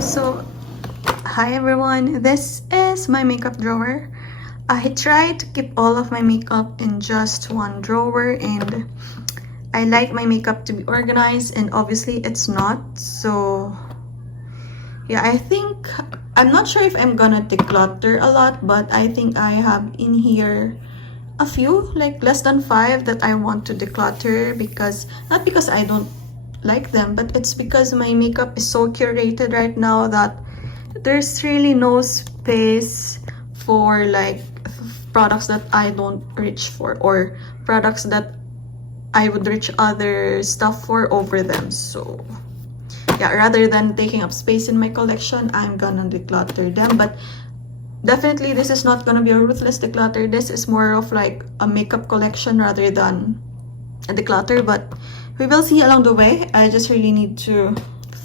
So hi everyone, this is my makeup drawer. I tried to keep all of my makeup in just one drawer, and I like my makeup to be organized, and obviously it's not. So yeah, I'm not sure if I'm gonna declutter a lot, but I think I have in here a few, like less than 5, that I want to declutter, because not because I don't like them, but it's because my makeup is so curated right now that there's really no space for like products that I don't reach for, or products that I would reach other stuff for over them. So yeah, rather than taking up space in my collection, I'm gonna declutter them. But definitely this is not gonna be a ruthless declutter. This is more of like a makeup collection rather than a declutter, but we will see along the way. I just really need to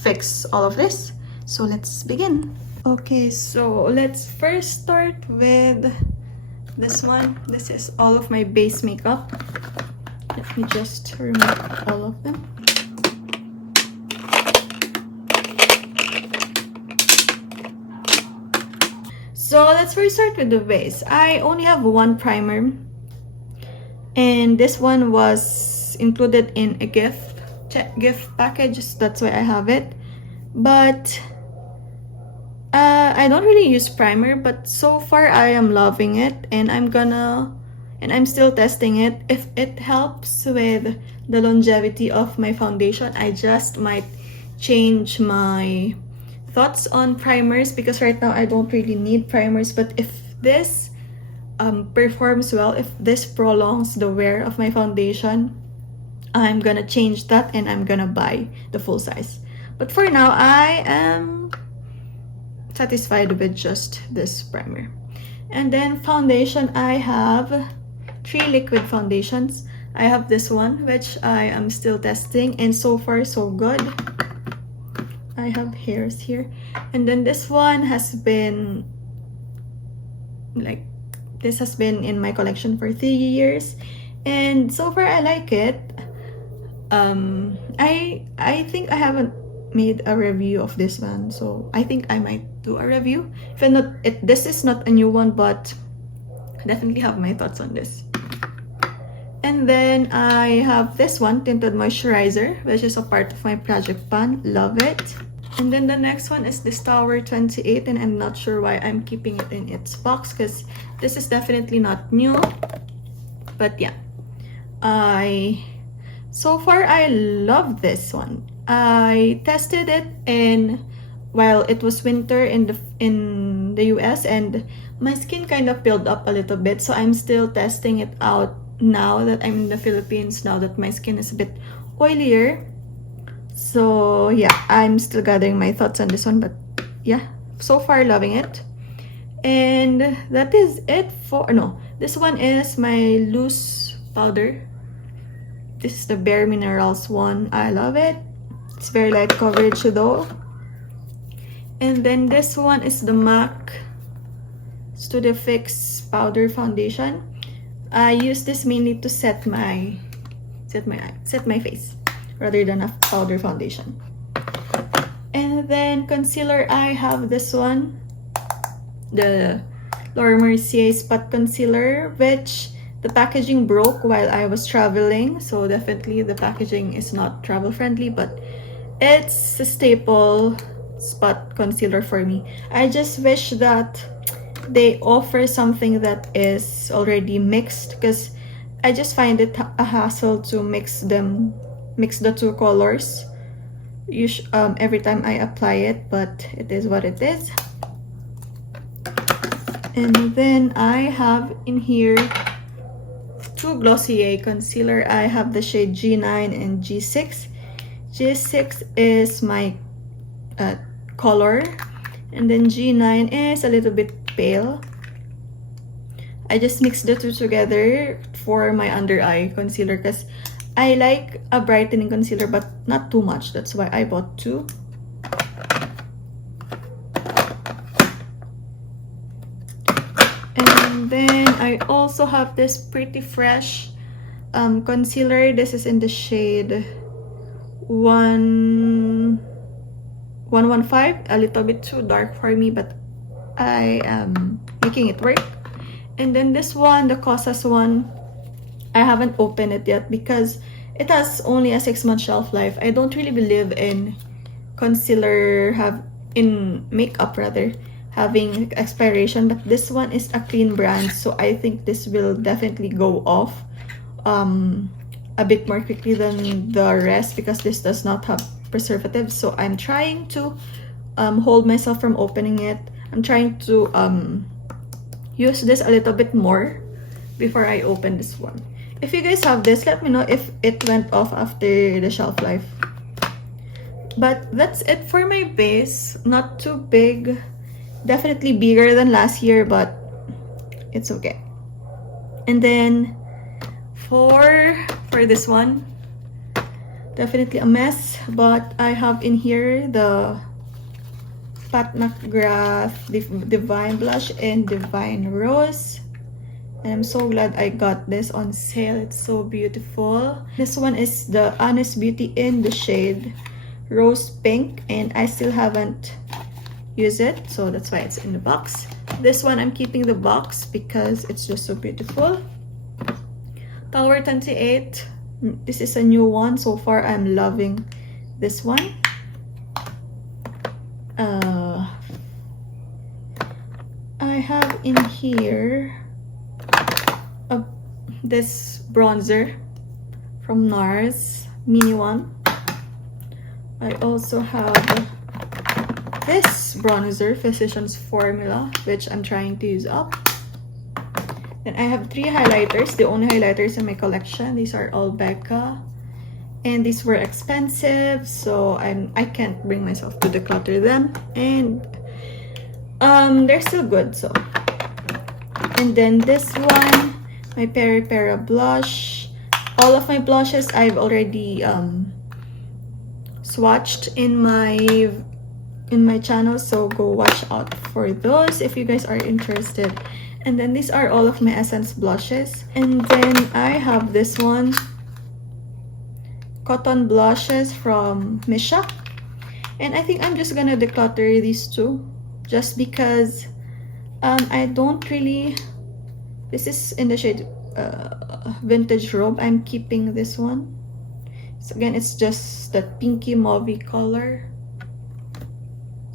fix all of this. So let's begin. Okay, so let's first start with this one. This is all of my base makeup. Let me just remove all of them. So let's first start with the base. I only have one primer, and this one was included in a gift package. That's why I have it. But I don't really use primer, but so far I am loving it, and I'm still testing it. If it helps with the longevity of my foundation, I just might change my thoughts on primers, because right now I don't really need primers. But if this performs well, if this prolongs the wear of my foundation, I'm gonna change that and I'm gonna buy the full size. But for now, I am satisfied with just this primer. And then foundation, I have 3 liquid foundations. I have this one, which I am still testing, and so far so good. I have hairs here. And then this one has been in my collection for 3 years, and so far I like it. I think I haven't made a review of this one, so I think I might do a review. This is not a new one, but I definitely have my thoughts on this. And then I have this one, tinted moisturizer, which is a part of my project pan. Love it. And then the next one is this Tower 28, and I'm not sure why I'm keeping it in its box, because this is definitely not new. But yeah, so far I love this one. I tested it while it was winter in the US, and my skin kind of peeled up a little bit, so I'm still testing it out now that I'm in the Philippines, now that my skin is a bit oilier. So yeah, I'm still gathering my thoughts on this one, but yeah, so far loving it. And that is it for this one is my loose powder. This is the Bare Minerals one. I love it. It's very light coverage though. And then this one is the MAC Studio Fix powder foundation. I use this mainly to set my face rather than a powder foundation. And then concealer, I have this one, the Laura Mercier Spot Concealer, which the packaging broke while I was traveling, so definitely the packaging is not travel friendly, but it's a staple spot concealer for me. I just wish that they offer something that is already mixed, because I just find it a hassle to mix the 2 colors every time I apply it, but it is what it is. And then I have in here 2 Glossier concealer. I have the shade G9 and G6. G6 is my color, and then G9 is a little bit pale. I just mixed the 2 together for my under eye concealer, because I like a brightening concealer, but not too much. That's why I bought 2. And then I also have this Pretty Fresh concealer. This is in the shade 1 115, a little bit too dark for me, but I am making it work. And then this one, the Cosas one, I haven't opened it yet because it has only a 6-month shelf life. I don't really believe in in makeup rather, having expiration, but this one is a clean brand, so I think this will definitely go off a bit more quickly than the rest because this does not have preservatives. So I'm trying to hold myself from opening it. I'm trying to use this a little bit more before I open this one. If you guys have this, let me know if it went off after the shelf life. But that's it for my base. Not too big, definitely bigger than last year, but it's okay. And then for this one, definitely a mess, but I have in here the Pat McGrath Divine Blush and Divine Rose, and I'm so glad I got this on sale. It's so beautiful. This one is the Honest Beauty in the shade Rose Pink, and I still haven't used it, so that's why it's in the box. This one I'm keeping the box because it's just so beautiful. Tower 28, this is a new one. So far I'm loving this one. I have in here this bronzer from NARS, mini one. I also have this bronzer, Physicians Formula, which I'm trying to use up. Then I have 3 highlighters, the only highlighters in my collection. These are all Becca, and these were expensive, so I can't bring myself to declutter them, and they're still good. So, and then this one, my Peri Pera blush. All of my blushes I've already swatched in my channel, so go watch out for those if you guys are interested. And then these are all of my Essence blushes. And then I have this one, cotton blushes from Misha, and I think I'm just gonna declutter these two just because I don't really, this is in the shade Vintage Robe. I'm keeping this one. So again, it's just that pinky mauvey color.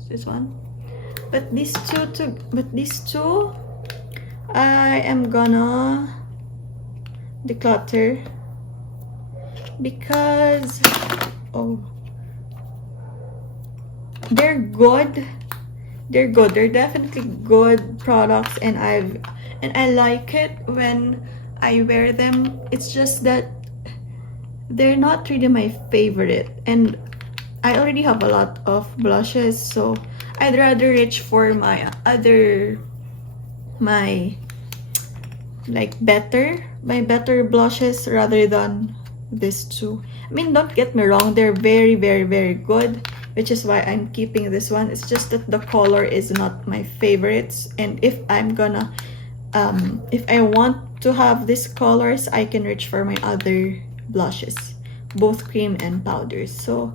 This one, but these two I am gonna declutter because they're good. They're definitely good products, and I like it when I wear them. It's just that they're not really my favorite, and I already have a lot of blushes, so I'd rather reach for my better blushes rather than these two. I mean, don't get me wrong, they're very, very, very good, which is why I'm keeping this one. It's just that the color is not my favorites, and if I'm gonna if I want to have these colors, I can reach for my other blushes, both cream and powders. So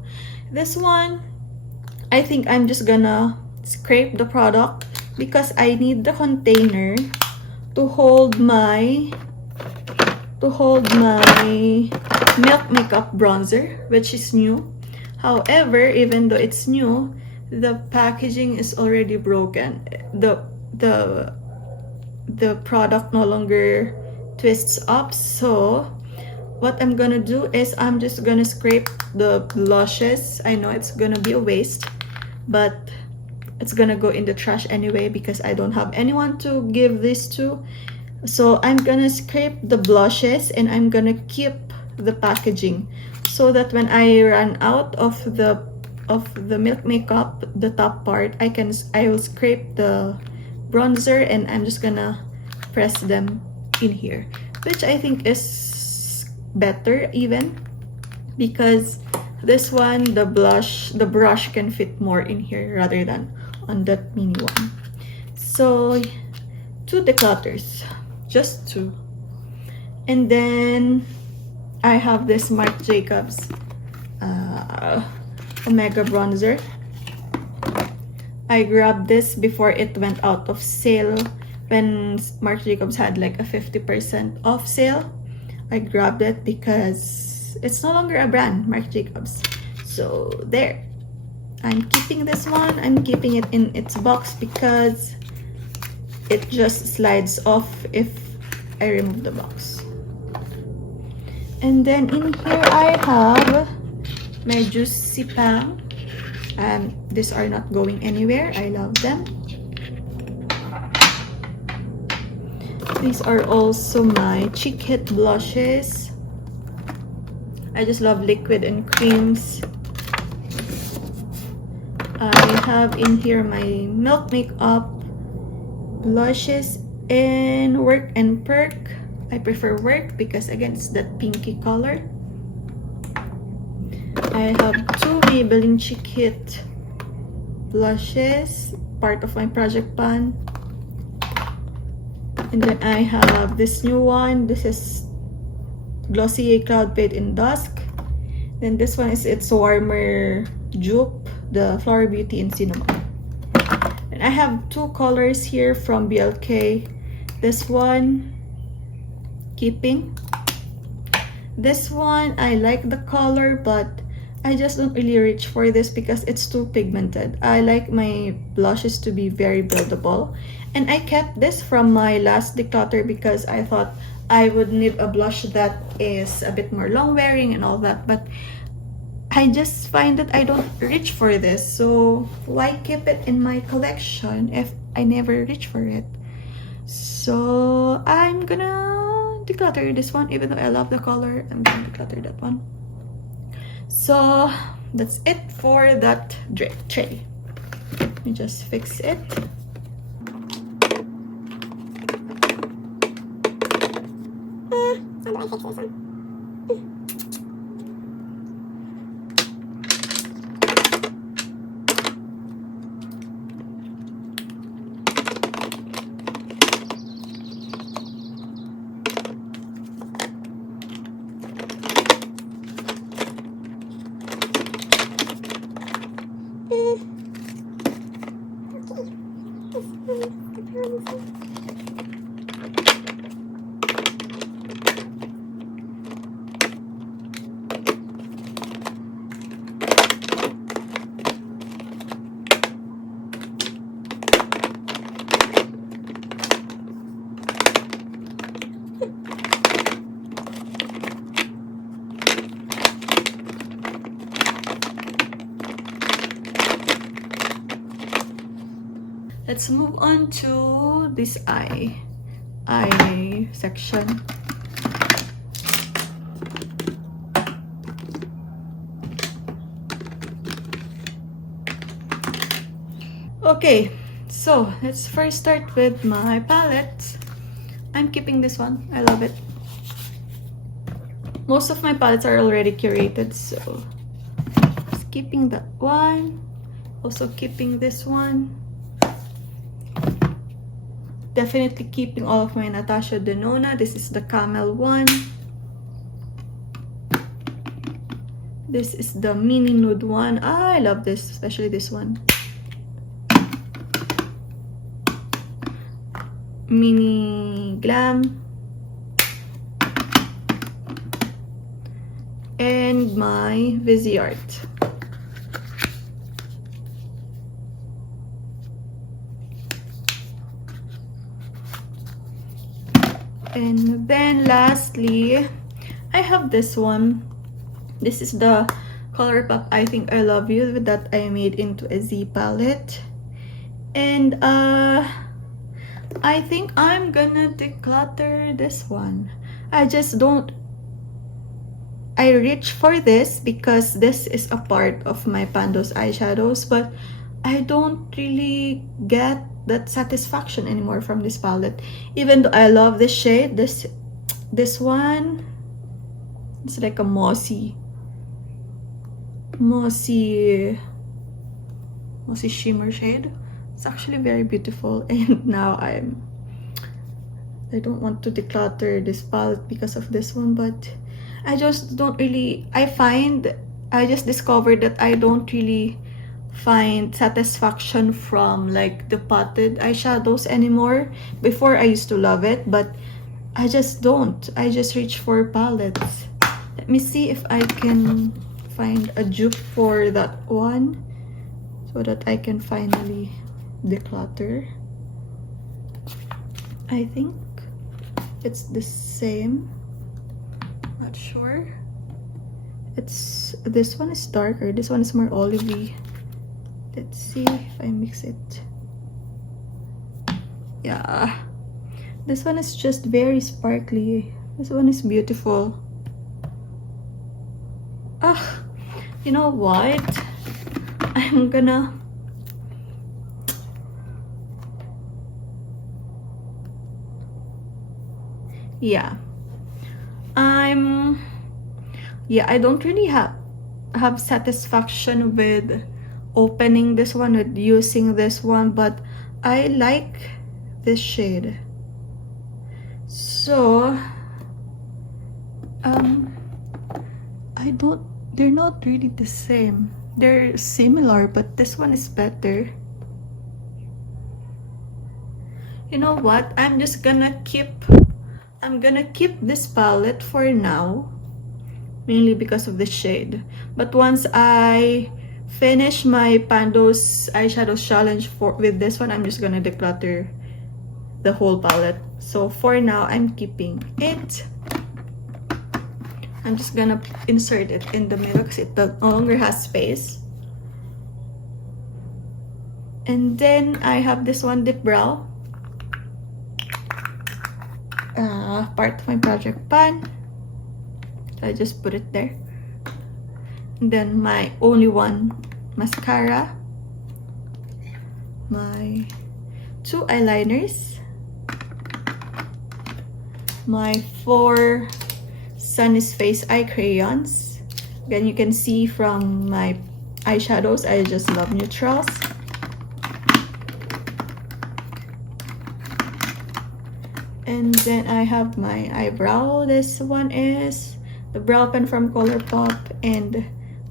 this one, I think I'm just gonna scrape the product because I need the container to hold my Milk Makeup bronzer, which is new. However, even though it's new, the packaging is already broken. The product no longer twists up. So what I'm gonna do is I'm just gonna scrape the blushes. I know it's gonna be a waste, but it's gonna go in the trash anyway because I don't have anyone to give this to. So I'm gonna scrape the blushes and I'm gonna keep the packaging so that when I run out of the Milk Makeup, the top part, I will scrape the bronzer and I'm just gonna press them in here, which I think is better even because this one, the brush can fit more in here rather than on that mini one. So 2 declutters, just 2. And then I have this Marc Jacobs Omega bronzer. I grabbed this before it went out of sale. When Marc Jacobs had like a 50% off sale, I grabbed it because it's no longer a brand, Marc Jacobs. So there, I'm keeping this one. I'm keeping it in its box because it just slides off if I remove the box. And then in here I have my juicy pang. These are not going anywhere. I love them. These are also my Cheek Hit blushes. I just love liquid and creams. I have in here my Milk Makeup blushes in Work and Perk. I prefer Work because again it's that pinky color. I have two Maybelline Cheek Hit blushes, part of my project pan. And then I have this new one. This is Glossier Cloud Paint in Dusk. Then this one is its warmer dupe, the Flower Beauty in Cinnamon. And I have two colors here from BLK. This one, Keeping. This one, I like the color, but I just don't really reach for this because it's too pigmented. I like my blushes to be very buildable. And I kept this from my last declutter because I thought I would need a blush that is a bit more long wearing and all that. But I just find that I don't reach for this. So why keep it in my collection if I never reach for it? So I'm gonna declutter this one. Even though I love the color, I'm gonna declutter that one. So that's it for that tray. Let me just fix it. How do I fix this one? Let's move on to this eye section. Okay, so let's first start with my palette. I'm keeping this one. I love it. Most of my palettes are already curated, so just keeping that one. Also keeping this one. Definitely keeping all of my Natasha Denona. This is the camel one. This is the mini nude one. I love this, especially this one. Mini Glam. And my Viseart. And then lastly, I have this one. This is the ColourPop I Think I Love You that I made into a Z palette. And I think I'm gonna declutter this one. I reach for this because this is a part of my Pandos eyeshadows, but I don't really get that satisfaction anymore from this palette. Even though I love this shade, this one, it's like a mossy shimmer shade. It's actually very beautiful. And now I don't want to declutter this palette because of this one, but I just don't really, I just discovered that I don't really find satisfaction from like the potted eyeshadows anymore. Before I used to love it, but I just don't. I just reach for palettes. Let me see if I can find a dupe for that one so that I can finally declutter. I think it's the same. Not sure. It's this one is darker. This one is more olivey. Let's see if I mix it. Yeah. This one is just very sparkly. This one is beautiful. Ah, you know what? I'm gonna yeah. I don't really have satisfaction with opening this one, with using this one, but I like this shade. So they're not really the same. They're similar, but this one is better. You know what? I'm gonna keep this palette for now, mainly because of the shade. But once I finish my Pando's eyeshadow challenge with this one, I'm just gonna declutter the whole palette. So for now, I'm keeping it. I'm just gonna insert it in the middle because it no longer has space. And then I have this one, Dip Brow. Part of my project pan. So I just put it there. And then my only one mascara. My 2 eyeliners. My 4 Sunny's Face eye crayons. Again, you can see from my eyeshadows, I just love neutrals. And then I have my eyebrow. This one is the brow pen from Colourpop and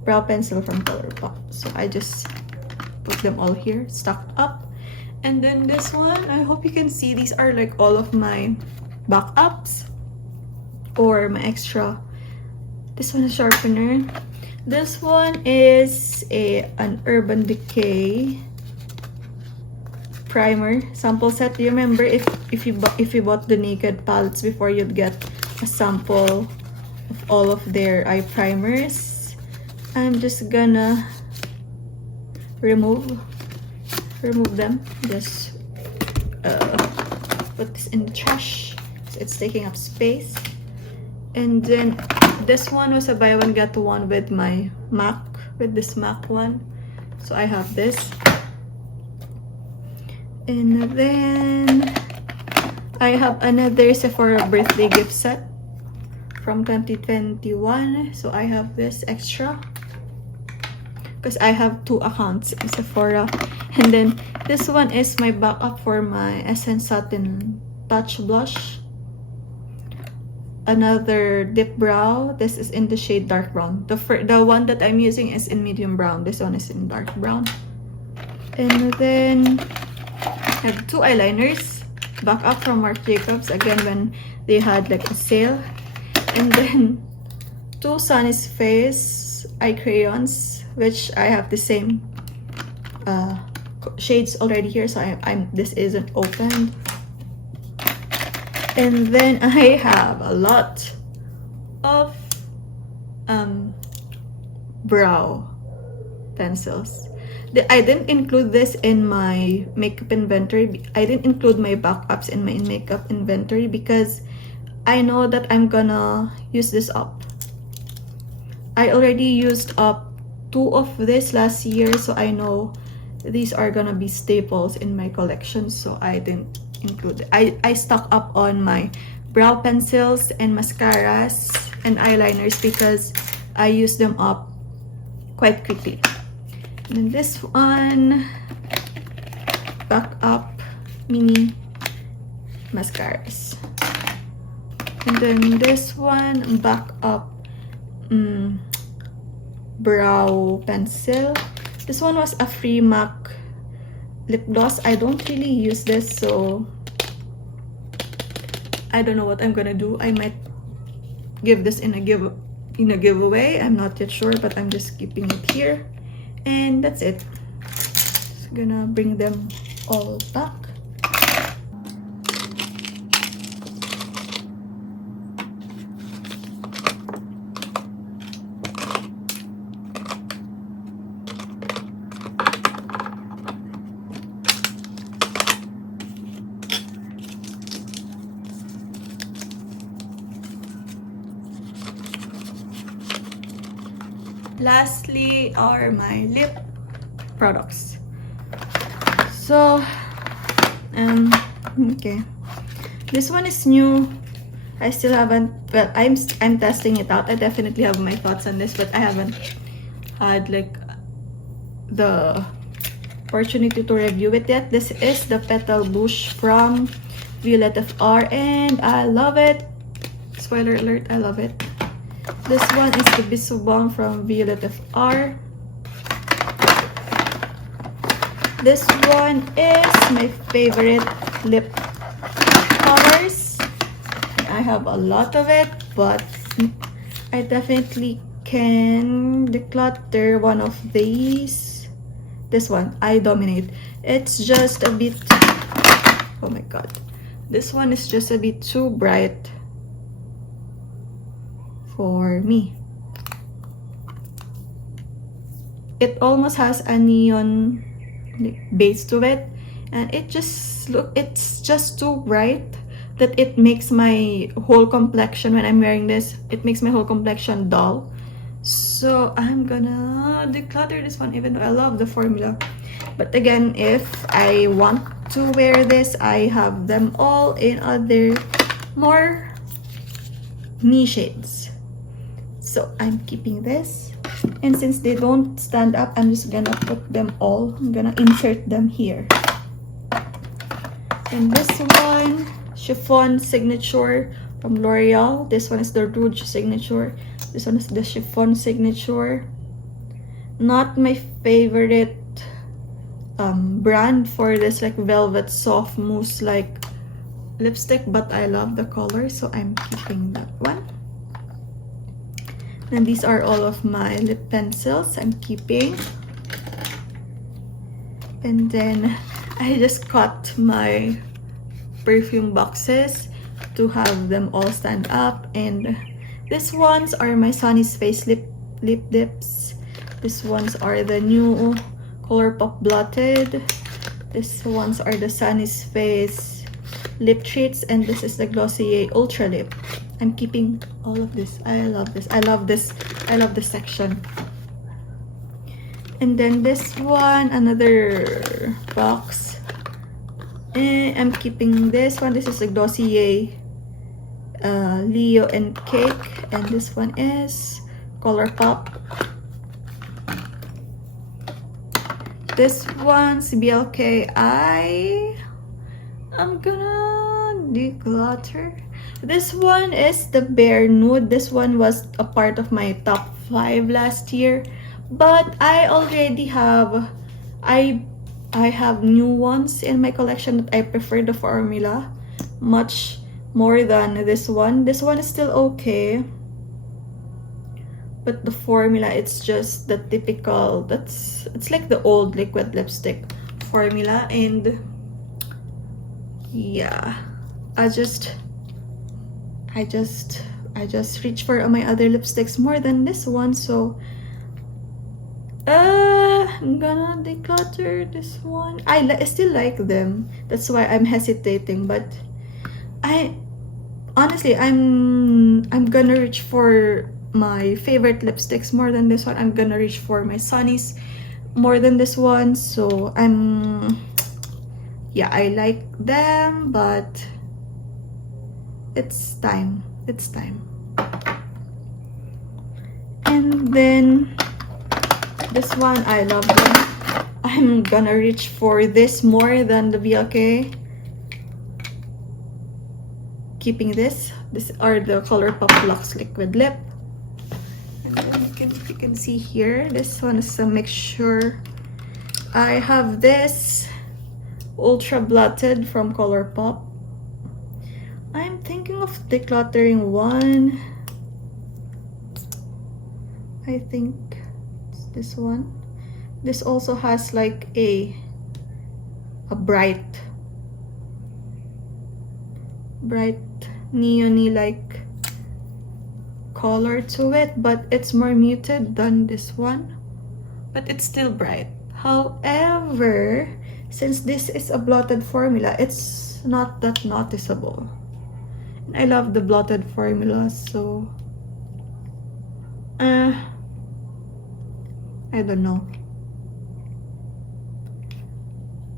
brow pencil from Colourpop. So I just put them all here, stacked up. And then this one, I hope you can see, these are like all of my backups or my extra. This one is sharpener. This one is an Urban Decay primer sample set. Do you remember if you bought the Naked palettes before, you'd get a sample of all of their eye primers? I'm just gonna remove them. Just put this in the trash. So it's taking up space. And then this one was a buy one get one with my MAC, with this MAC one. So I have this. And then I have another Sephora birthday gift set from 2021. So I have this extra because I have 2 accounts in Sephora. And then this one is my backup for my Essence Satin Touch Blush. Another dip brow. This is in the shade dark brown. The one that I'm using is in medium brown. This one is in dark brown. And then I have 2 eyeliners, backup from Marc Jacobs, again when they had like a sale. And then 2 Sunny's Face eye crayons, which I have the same shades already here, so this isn't opened. And then I have a lot of brow pencils. I didn't include this in my makeup inventory. I didn't include my backups in my makeup inventory because I know that I'm gonna use this up. I already used up 2 of this last year, so I know these are gonna be staples in my collection, so I didn't include it. I stock up on my brow pencils and mascaras and eyeliners because I use them up quite quickly. And then this one, backup mini mascaras. And then this one, backup brow pencil. This one was a free MAC lip gloss. I don't really use this, so I don't know what I'm gonna do. I might give this in a giveaway. I'm not yet sure, but I'm just keeping it here. And that's it. Just gonna bring them all back. Lastly are my lip products. So okay, this one is new. I still haven't, well, I'm testing it out. I definitely have my thoughts on this, but I haven't had like the opportunity to review it yet. This is the Petal Bush from Violet FR, and I love it. Spoiler alert, I love it. This one is the Bisubong from Violet FR. This one is my favorite lip colors. I have a lot of it, but I definitely can declutter one of these. This one, I dominate. It's just a bit, oh my god. This one is just a bit too bright for me. It almost has a neon base to it, and it's just too bright that it makes my whole complexion, when I'm wearing this, it makes my whole complexion dull. So I'm gonna declutter this one, even though I love the formula. But again, if I want to wear this, I have them all in other more me shades. So I'm keeping this, and since they don't stand up, I'm just gonna put them all, I'm gonna insert them here. And this one, Chiffon Signature from L'Oreal. This one is the Rouge Signature. This one is the Chiffon Signature. Not my favorite brand for this like velvet soft mousse like lipstick, but I love the color, so I'm keeping that one. And these are all of my lip pencils I'm keeping. And then I just cut my perfume boxes to have them all stand up. And these ones are my Sunny's Face lip dips. These ones are the new Colourpop Blotted. These ones are the Sunny's Face lip treats, and this is the Glossier Ultra Lip. I'm keeping all of this. I love this. I love this. I love this section. And then this one, another box. And I'm keeping this one. This is the Glossier Leo and Cake. And this one is Colourpop. This one's BLK. I'm gonna declutter. This one is the Bare Nude. This one was a part of my top 5 last year, but I already have I have new ones in my collection that I prefer the formula much more than this one. This one is still okay, but the formula, it's just the typical, it's like the old liquid lipstick formula. And yeah, I just reach for my other lipsticks more than this one, so I'm gonna declutter this one. I still like them, that's why I'm hesitating, but honestly I'm gonna reach for my favorite lipsticks more than this one. I'm gonna reach for my Sunnies more than this one, so yeah, I like them, but it's time. And then this one, I love them. I'm gonna reach for this more than the BLK. Keeping this. These are the Colourpop Luxe Liquid Lip. And then you can see here, this one is a mixture I have this Ultra Blotted from Colourpop. I'm thinking of decluttering one. I think it's this one. This also has like a bright neon-y like color to it, but it's more muted than this one, but it's still bright. However, since this is a blotted formula, it's not that noticeable. And I love the blotted formula, so I don't know.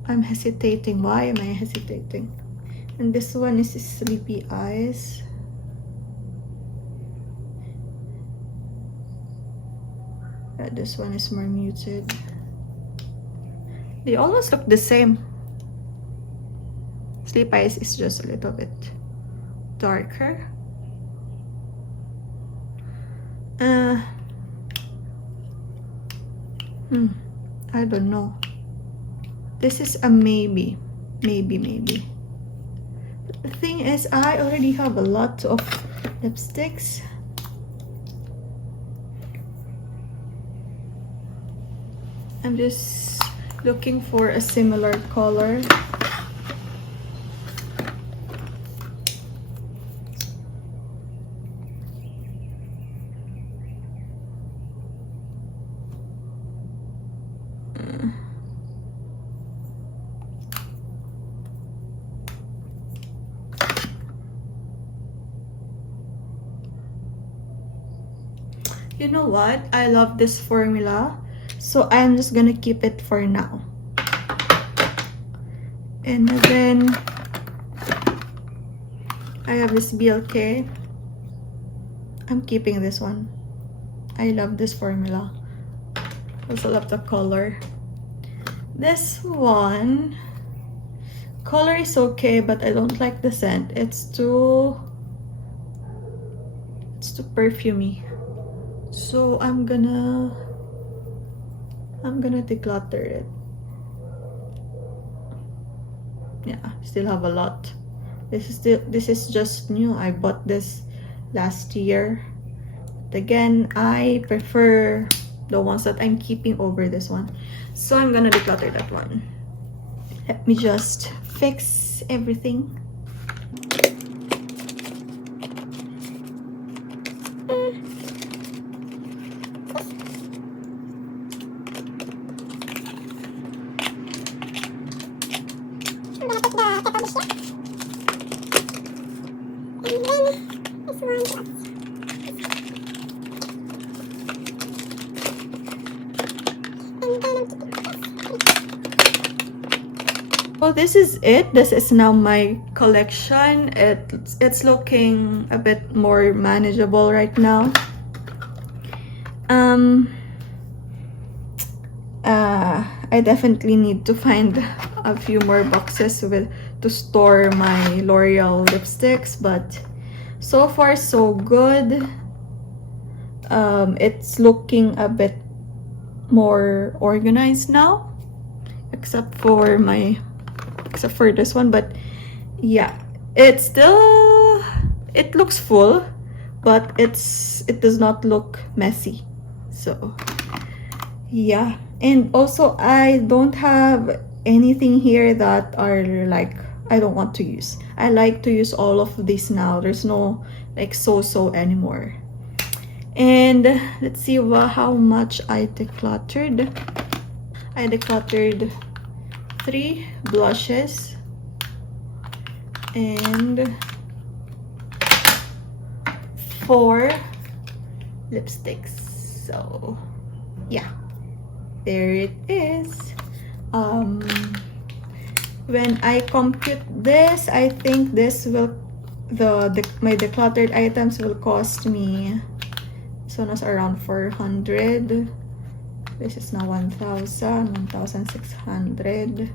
I'm hesitating. Why am I hesitating? And this one is Sleepy Eyes. Yeah, this one is more muted. They almost look the same. Sleepy Eyes is just a little bit darker. I don't know. This is a maybe. Maybe. But the thing is, I already have a lot of lipsticks. I'm just looking for a similar color. You know what? I love this formula, so I'm just gonna keep it for now. And then I have this BLK. I'm keeping this one. I love this formula. Also love the color. This one, color is okay, but I don't like the scent. It's too perfumey. So I'm gonna declutter it. Yeah, still have a lot. This is just new. I bought this last year. But again, I prefer the ones that I'm keeping over this one. So I'm gonna declutter that one. Let me just fix everything. So this is it. This is now my collection. It's looking a bit more manageable right now. I definitely need to find a few more boxes to store my L'Oreal lipsticks, but so far so good. It's looking a bit more organized now, except for this one. But yeah, it looks full, but it does not look messy. So yeah, and also I don't have anything here that are like I don't want to use. I like to use all of these now. There's no like so anymore. And let's see how much I decluttered. I decluttered 3 blushes and 4 lipsticks. So yeah, there it is. When I compute this, I think this will my decluttered items will cost me, this one was around 400. This is now 1,600.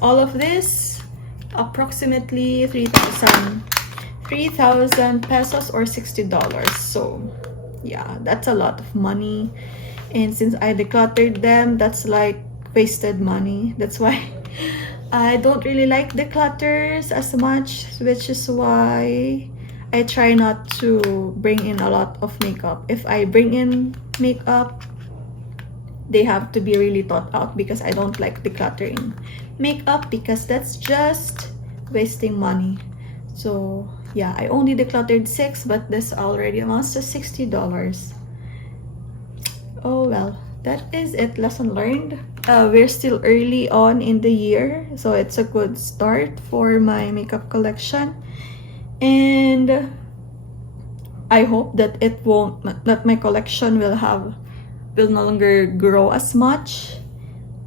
All of this approximately 3,000 pesos or $60. So yeah, that's a lot of money. And since I decluttered them, that's like wasted money. That's why I don't really like declutters as much, which is why I try not to bring in a lot of makeup. If I bring in makeup, they have to be really thought out, because I don't like decluttering makeup, because that's just wasting money. So yeah, I only decluttered 6, but this already amounts to $60. Oh well, that is it. Lesson learned. We're still early on in the year, so it's a good start for my makeup collection. And I hope that that my collection will no longer grow as much.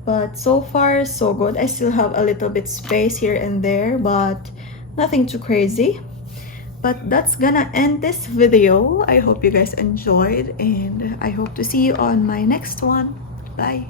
But so far, so good. I still have a little bit space here and there, but nothing too crazy. But that's gonna end this video. I hope you guys enjoyed, and I hope to see you on my next one. Bye.